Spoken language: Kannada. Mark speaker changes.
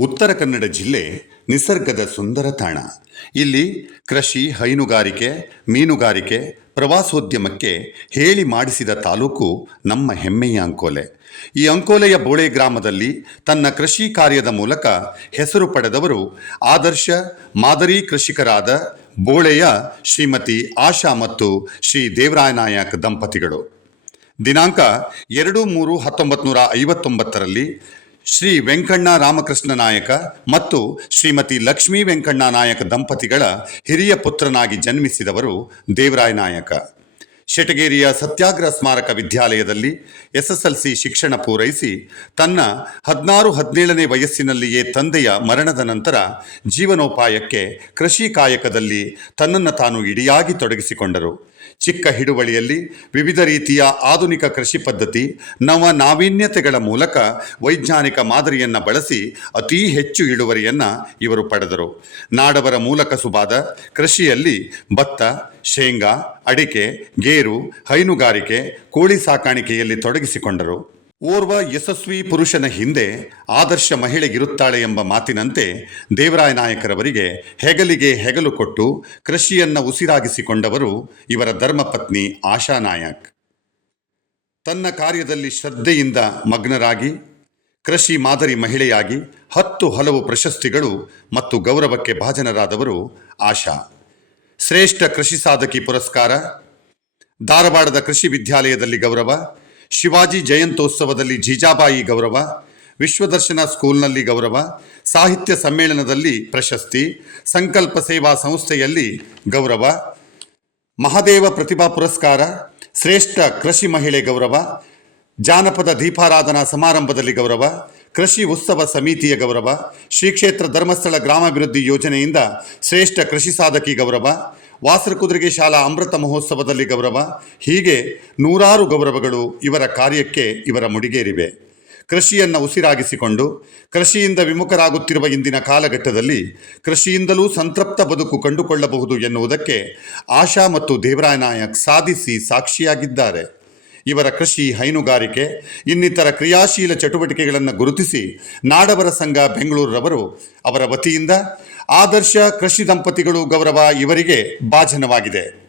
Speaker 1: ಉತ್ತರ ಕನ್ನಡ ಜಿಲ್ಲೆ ನಿಸರ್ಗದ ಸುಂದರ ತಾಣ. ಇಲ್ಲಿ ಕೃಷಿ, ಹೈನುಗಾರಿಕೆ, ಮೀನುಗಾರಿಕೆ, ಪ್ರವಾಸೋದ್ಯಮಕ್ಕೆ ಹೇಳಿ ಮಾಡಿಸಿದ ತಾಲೂಕು ನಮ್ಮ ಹೆಮ್ಮೆಯ ಅಂಕೋಲೆ. ಈ ಅಂಕೋಲೆಯ ಬೋಳೆ ಗ್ರಾಮದಲ್ಲಿ ತನ್ನ ಕೃಷಿ ಕಾರ್ಯದ ಮೂಲಕ ಹೆಸರು ಪಡೆದವರು ಆದರ್ಶ ಮಾದರಿ ಕೃಷಿಕರಾದ ಬೋಳೆಯ ಶ್ರೀಮತಿ ಆಶಾ ಮತ್ತು ಶ್ರೀ ದೇವರಾಯನಾಯಕ್ ದಂಪತಿಗಳು. ದಿನಾಂಕ ಎರಡು ಮೂರು ಹತ್ತೊಂಬತ್ತು ನೂರ ಐವತ್ತೊಂಬತ್ತರಲ್ಲಿ ಶ್ರೀ ವೆಂಕಣ್ಣ ರಾಮಕೃಷ್ಣ ನಾಯಕ ಮತ್ತು ಶ್ರೀಮತಿ ಲಕ್ಷ್ಮೀ ವೆಂಕಣ್ಣ ನಾಯಕ ದಂಪತಿಗಳ ಹಿರಿಯ ಪುತ್ರನಾಗಿ ಜನ್ಮಿಸಿದವರು ದೇವರಾಯ ನಾಯಕ. ಶೆಟಗೇರಿಯ ಸತ್ಯಾಗ್ರಹ ಸ್ಮಾರಕ ವಿದ್ಯಾಲಯದಲ್ಲಿ ಎಸ್ಎಸ್ಎಲ್ಸಿ ಶಿಕ್ಷಣ ಪೂರೈಸಿ ತನ್ನ ಹದಿನಾರು ಹದಿನೇಳನೇ ವಯಸ್ಸಿನಲ್ಲಿಯೇ ತಂದೆಯ ಮರಣದ ನಂತರ ಜೀವನೋಪಾಯಕ್ಕೆ ಕೃಷಿ ಕಾಯಕದಲ್ಲಿ ತನ್ನನ್ನು ತಾನು ಇಡಿಯಾಗಿ ತೊಡಗಿಸಿಕೊಂಡರು. ಚಿಕ್ಕ ಹಿಡುವಳಿಯಲ್ಲಿ ವಿವಿಧ ರೀತಿಯ ಆಧುನಿಕ ಕೃಷಿ ಪದ್ಧತಿ, ನವ ನಾವೀನ್ಯತೆಗಳ ಮೂಲಕ ವೈಜ್ಞಾನಿಕ ಮಾದರಿಯನ್ನು ಬಳಸಿ ಅತೀ ಹೆಚ್ಚು ಇಳುವರಿಯನ್ನು ಇವರು ಪಡೆದರು. ನಾಡವರ ಮೂಲಕ ಸುಬಾದ ಕೃಷಿಯಲ್ಲಿ ಭತ್ತ ಶೇಂಗಾ, ಅಡಿಕೆ, ಗೇರು, ಹೈನುಗಾರಿಕೆ, ಕೋಳಿ ಸಾಕಾಣಿಕೆಯಲ್ಲಿ ತೊಡಗಿಸಿಕೊಂಡರು. ಓರ್ವ ಯಶಸ್ವಿ ಪುರುಷನ ಹಿಂದೆ ಆದರ್ಶ ಮಹಿಳೆಗಿರುತ್ತಾಳೆ ಎಂಬ ಮಾತಿನಂತೆ ದೇವರಾಯ ನಾಯಕರವರಿಗೆ ಹೆಗಲಿಗೆ ಹೆಗಲು ಕೊಟ್ಟು ಕೃಷಿಯನ್ನ ಉಸಿರಾಗಿಸಿಕೊಂಡವರು ಇವರ ಧರ್ಮಪತ್ನಿ ಆಶಾ ನಾಯಕ್. ತನ್ನ ಕಾರ್ಯದಲ್ಲಿ ಶ್ರದ್ಧೆಯಿಂದ ಮಗ್ನರಾಗಿ, ಕೃಷಿ ಮಾದರಿ ಮಹಿಳೆಯಾಗಿ ಹತ್ತು ಹಲವು ಪ್ರಶಸ್ತಿಗಳು ಮತ್ತು ಗೌರವಕ್ಕೆ ಭಾಜನರಾದವರು ಆಶಾ. ಶ್ರೇಷ್ಠ ಕೃಷಿ ಸಾಧಕಿ ಪುರಸ್ಕಾರ, ಧಾರವಾಡದ ಕೃಷಿ ವಿದ್ಯಾಲಯದಲ್ಲಿ ಗೌರವ, ಶಿವಾಜಿ ಜಯಂತ್ಯೋತ್ಸವದಲ್ಲಿ ಜೀಜಾಬಾಯಿ ಗೌರವ, ವಿಶ್ವದರ್ಶನ ಸ್ಕೂಲ್ನಲ್ಲಿ ಗೌರವ, ಸಾಹಿತ್ಯ ಸಮ್ಮೇಳನದಲ್ಲಿ ಪ್ರಶಸ್ತಿ, ಸಂಕಲ್ಪ ಸೇವಾ ಸಂಸ್ಥೆಯಲ್ಲಿ ಗೌರವ, ಮಹಾದೇವ ಪ್ರತಿಭಾ ಪುರಸ್ಕಾರ, ಶ್ರೇಷ್ಠ ಕೃಷಿ ಮಹಿಳೆ ಗೌರವ ಜಾನಪದ ದೀಪಾರಾಧನಾ ಸಮಾರಂಭದಲ್ಲಿ ಗೌರವ, ಕೃಷಿ ಉತ್ಸವ ಸಮಿತಿಯ ಗೌರವ, ಶ್ರೀ ಕ್ಷೇತ್ರ ಧರ್ಮಸ್ಥಳ ಗ್ರಾಮಾಭಿವೃದ್ಧಿ ಯೋಜನೆಯಿಂದ ಶ್ರೇಷ್ಠ ಕೃಷಿ ಸಾಧಕಿ ಗೌರವ ವಾಸರಕುದುರೆಗೆ ಶಾಲಾ ಅಮೃತ ಮಹೋತ್ಸವದಲ್ಲಿ ಗೌರವ, ಹೀಗೆ ನೂರಾರು ಗೌರವಗಳು ಇವರ ಕಾರ್ಯಕ್ಕೆ ಇವರ ಮುಡಿಗೇರಿವೆ. ಕೃಷಿಯನ್ನು ಉಸಿರಾಗಿಸಿಕೊಂಡು, ಕೃಷಿಯಿಂದ ವಿಮುಖರಾಗುತ್ತಿರುವ ಇಂದಿನ ಕಾಲಘಟ್ಟದಲ್ಲಿ ಕೃಷಿಯಿಂದಲೂ ಸಂತೃಪ್ತ ಬದುಕು ಕಂಡುಕೊಳ್ಳಬಹುದು ಎನ್ನುವುದಕ್ಕೆ ಆಶಾ ಮತ್ತು ದೇವರಾಯ ನಾಯಕ್ ಸಾಧಿಸಿ ಸಾಕ್ಷಿಯಾಗಿದ್ದಾರೆ. ಇವರ ಕೃಷಿ ಹೈನುಗಾರಿಕೆ, ಇನ್ನಿತರ ಕ್ರಿಯಾಶೀಲ ಚಟುವಟಿಕೆಗಳನ್ನು ಗುರುತಿಸಿ ನಾಡವರ ಸಂಘ ಬೆಂಗಳೂರವರು ಅವರ ವತಿಯಿಂದ ಆದರ್ಶ ಕೃಷಿ ದಂಪತಿಗಳು ಗೌರವ ಇವರಿಗೆ ಭಾಜನವಾಗಿದೆ.